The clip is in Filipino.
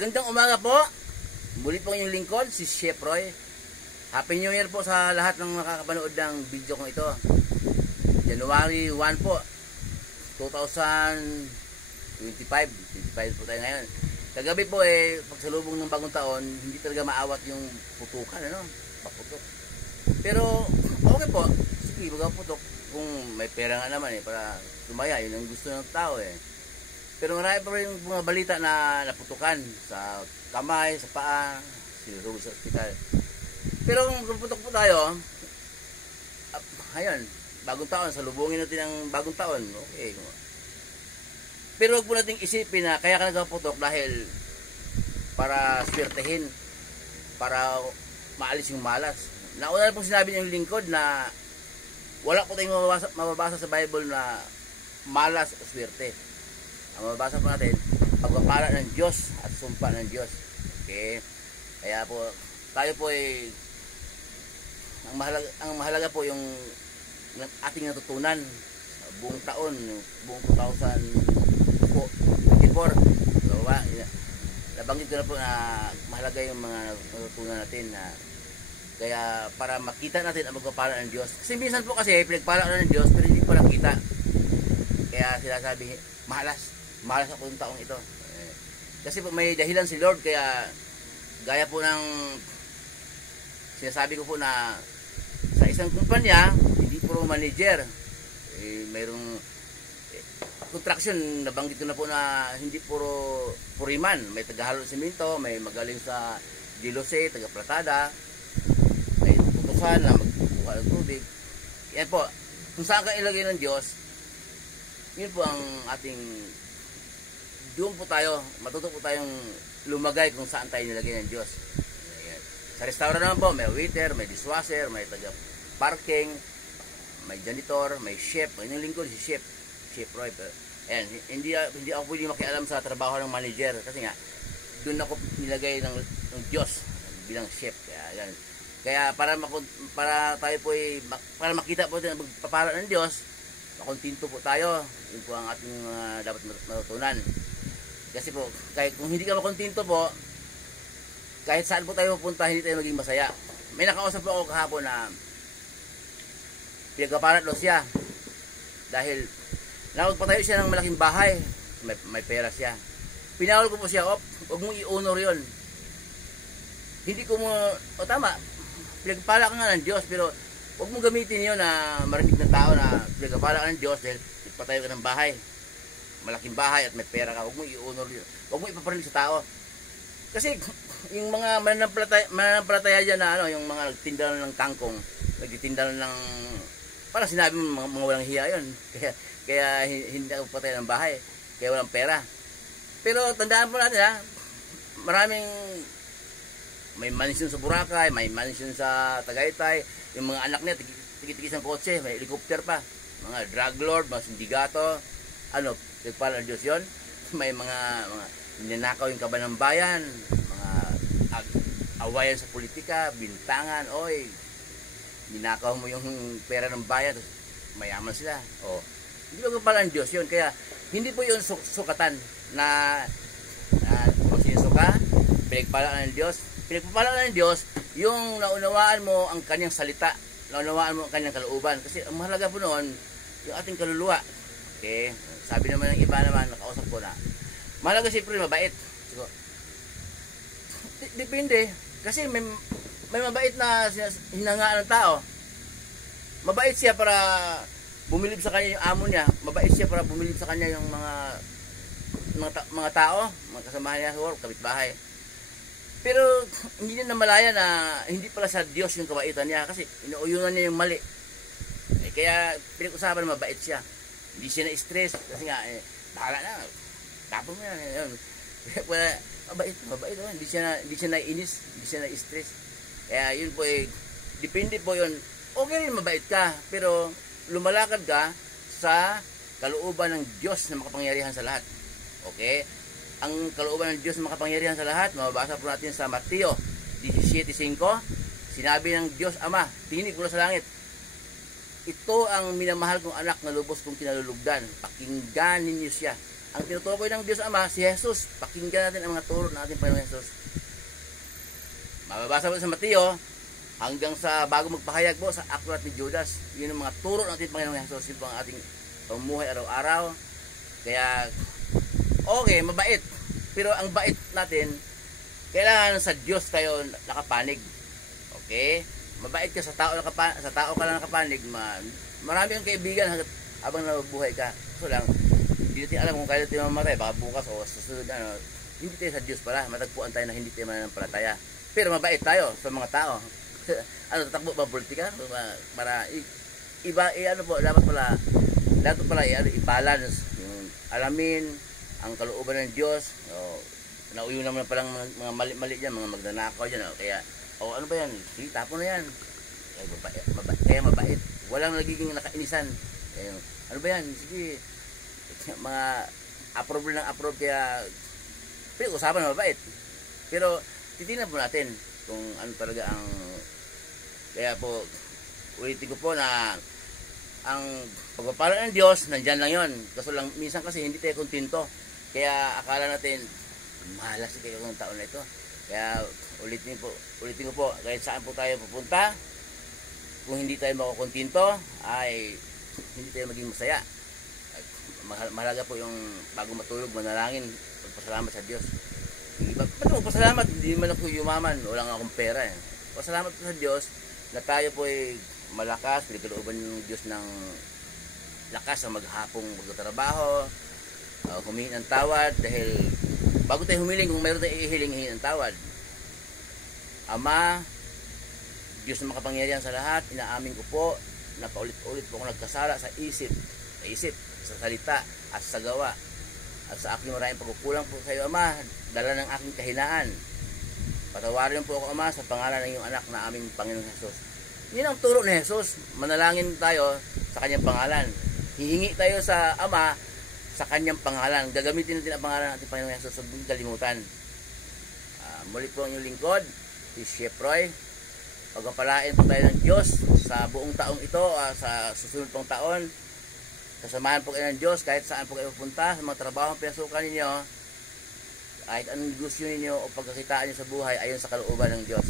Magandang umaga po. Muli po yung lingkod, si Chef Roy. Happy New Year po sa lahat ng nakakapanood ng video kong ito. January 1 po, 2025 po tayo ngayon. Kagabi po pagsalubong ng bagong taon, hindi talaga maawat yung putukan, paputok. Pero okay po, sige, magpaputok kung may pera nga naman para tumaya, yun ang gusto ng tao Pero marami pa rin mga balita na naputukan sa kamay, sa paa, sinusugod sa ospital. Pero kung putok po tayo, ayun, bagong taon, salubungin natin ang bagong taon, okay. Pero huwag po natin isipin na kaya ka nagpaputok dahil para swertehin, para maalis yung malas. Nauna na po sinabi ng lingkod na wala po tayong mababasa sa Bible na malas o swerte. Ang mababasa po natin, pagpapala ng Diyos at sumpa ng Diyos. Okay? Kaya po, tayo po ang mahalaga po yung ating natutunan sa buong taon, buong 2024. So, nabanggit ko na po na mahalaga yung mga natutunan natin kaya para makita natin ang pagpapala ng Diyos. Kasi minsan po kasi, pinagpala ng Diyos pero hindi po nakita. Kaya sinasabi, malas ako yung taong ito. Kasi po may dahilan si Lord, kaya gaya po ng sinasabi ko po na sa isang kumpanya, hindi puro manager, mayroong contraction, nabanggit ko na po na hindi puro puriman, may tagahalo ng simento, may magaling sa gelose, taga-platada, may tutusan na magkukuha ng tubig. Yan po, kung saan ka ilagay ng Diyos, yun po ang ating doon po tayo, matuto po tayong lumagay kung saan tayo nilagay ng Diyos. Sa restaurant naman po, may waiter, may dishwasher, may taga-parking, may janitor, may chef. Ngayong lingkod si Chef Roy. Ayan, hindi ako pwede makialam sa trabaho ng manager kasi nga, doon ako nilagay ng Diyos bilang chef. Kaya para tayo po para makita po natin ang pagpapala ng Diyos, makontinto po tayo. Yun po ang ating dapat matutunan. Kasi po, kahit kung hindi ka makontinto po, kahit saan po tayo pupunta, hindi tayo maging masaya. May nakausap po ako kahapon na pinagpapalat daw siya. Dahil, nakapagpatayo siya ng malaking bahay, may pera siya. Pinawal ko po siya, huwag mong i-honor yun. Hindi ko tama, pinagpapala ka nga ng Diyos, pero huwag mong gamitin yun na marinig ng tao na pinagpapala ka ng Diyos dahil patayo ka ng bahay. Malaking bahay at may pera ka, huwag mo i-honor yun. Huwag mo ipaparinig sa tao. Kasi yung mga mananampalataya dyan na yung mga nagtinda ng kangkong, nagtitinda ng, parang sinabi mo mga walang hiya yun. Kaya hindi ako patay ng bahay, kaya walang pera. Pero tandaan po natin maraming may mansion sa Boracay, may mansion sa Tagaytay, yung mga anak niya tigit-tigis ng kotse, may helicopter pa, mga drug lord, mga sindikato, nagpala ng Diyos yun. May mga ninanakaw yung kaban ng bayan, mga awayan sa politika, bintangan, ninakaw mo yung pera ng bayan, mayaman sila. Hindi magpapala ng Diyos yun. Kaya hindi po yun sukatan na kung sinusuka, pinagpala ng Diyos. Pinagpapala ng Diyos yung naunawaan mo ang kanyang salita, naunawaan mo ang kanyang kalooban. Kasi ang mahalaga po noon, yung ating kaluluwa. Okay? Sabi naman ng iba naman, nakausap ko na, mahalaga siyempre mabait. So, depende. Kasi may mabait na hinangaan ng tao. Mabait siya para bumilib sa kanya yung amo niya. Mabait siya para bumilib sa kanya yung mga tao, mga kasamahan niya sa work, kapitbahay. Pero hindi niya namalaya na hindi pala sa Diyos yung kabaitan niya kasi inuuyunan niya yung mali. Kaya pinag-usapan na mabait siya. Hindi siya na-stress kasi nga bahala na, tapos mo yan. Mabait, hindi siya na-inis, hindi siya na-stress. Kaya yun po depende po yun. Okay rin mabait ka, pero lumalakad ka sa kalooban ng Diyos na makapangyarihan sa lahat. Okay? Ang kalooban ng Diyos na makapangyarihan sa lahat, mababasa po natin sa Mateo 17:5, sinabi ng Diyos Ama, tinig mula sa langit, ito ang minamahal kong anak na lubos kong kinalulugdan, pakinggan ninyo siya. ang tinutukoy ng Diyos Ama, si Jesus. Pakinggan natin ang mga turo ng ating Panginoong Jesus. Mababasa po sa Mateo, hanggang sa bago magpahayag po sa aklat ni Judas. Yun ang mga turo ng ating Panginoong Jesus. Yun po ang ating pamumuhay araw-araw. Kaya, okay, mabait. Pero ang bait natin, kailangan sa Diyos tayo nakapanig. Okay? Mabait ka sa tao ka lang nakapanig. Marami kang kaibigan habang nabubuhay ka. So lang, hindi natin alam kung kailan tayo mamatay, baka bukas o susunod na, hindi tayo sa Diyos pala, matagpuan tayo na hindi tayo mananampalataya. Pero mabait tayo sa mga tao. Ano, tatakbo ba politika? Para ano po, dapat pala i-balance yung alamin ang kalooban ng Diyos. Nauyo naman palang mga mali-mali dyan, mga magnanakaw dyan. Kaya, ano ba yan? Sige, tapo na yan. Kaya mabait. Walang nagiging nakainisan. Kaya, ano ba yan? Sige, mga approve ng approve, kaya usapan mabait. Pero titingnan po natin kung ano talaga ang, kaya po ulitin ko po na ang pagpapala ng Diyos nandyan lang yon. Kaso lang minsan kasi hindi tayo kontento, kaya akala natin malas kayo ng taon na ito. Kaya ulitin ko po, kahit saan po tayo pupunta, kung hindi tayo makukontento ay hindi tayo maging masaya. Mahalaga po yung bago matulog, manalangin, pagpasalamat sa Diyos. Ba't magpasalamat? Hindi man ako yumaman, wala nga akong pera eh. Pasalamat po sa Diyos na tayo po ay malakas, pinagkalooban ng Diyos ng lakas sa maghapong magtatrabaho, humingi ng tawad, dahil bago tayo humiling, kung mayroon tayong ihiling, hihingi ng tawad. Ama, Diyos na makapangyarihan sa lahat, inaamin ko po na paulit-ulit po ako nagkasala sa isip, sa salita at sa gawa, at sa aking maraming pagkukulang po sa iyo, Ama, dala ng aking kahinaan. Patawarin po ako, Ama, sa pangalan ng iyong anak na aming Panginoong Jesus. Yun ang turo ni Jesus. Manalangin tayo sa kanyang pangalan. Hihingi tayo sa Ama sa kanyang pangalan. Gagamitin natin ang pangalan ng ating Panginoong Jesus sa buong kalimutan. Muli po ang inyong lingkod, si Chef Roy. Pagpapalain po tayo ng Diyos sa buong taong ito, sa susunod pong taon. Kasamahan po kayo ng Diyos kahit saan po kayo pupunta, sa mga trabaho ang pinasukan ninyo, kahit anong gusto ninyo o pagkakitaan nyo sa buhay ayon sa kalooban ng Diyos.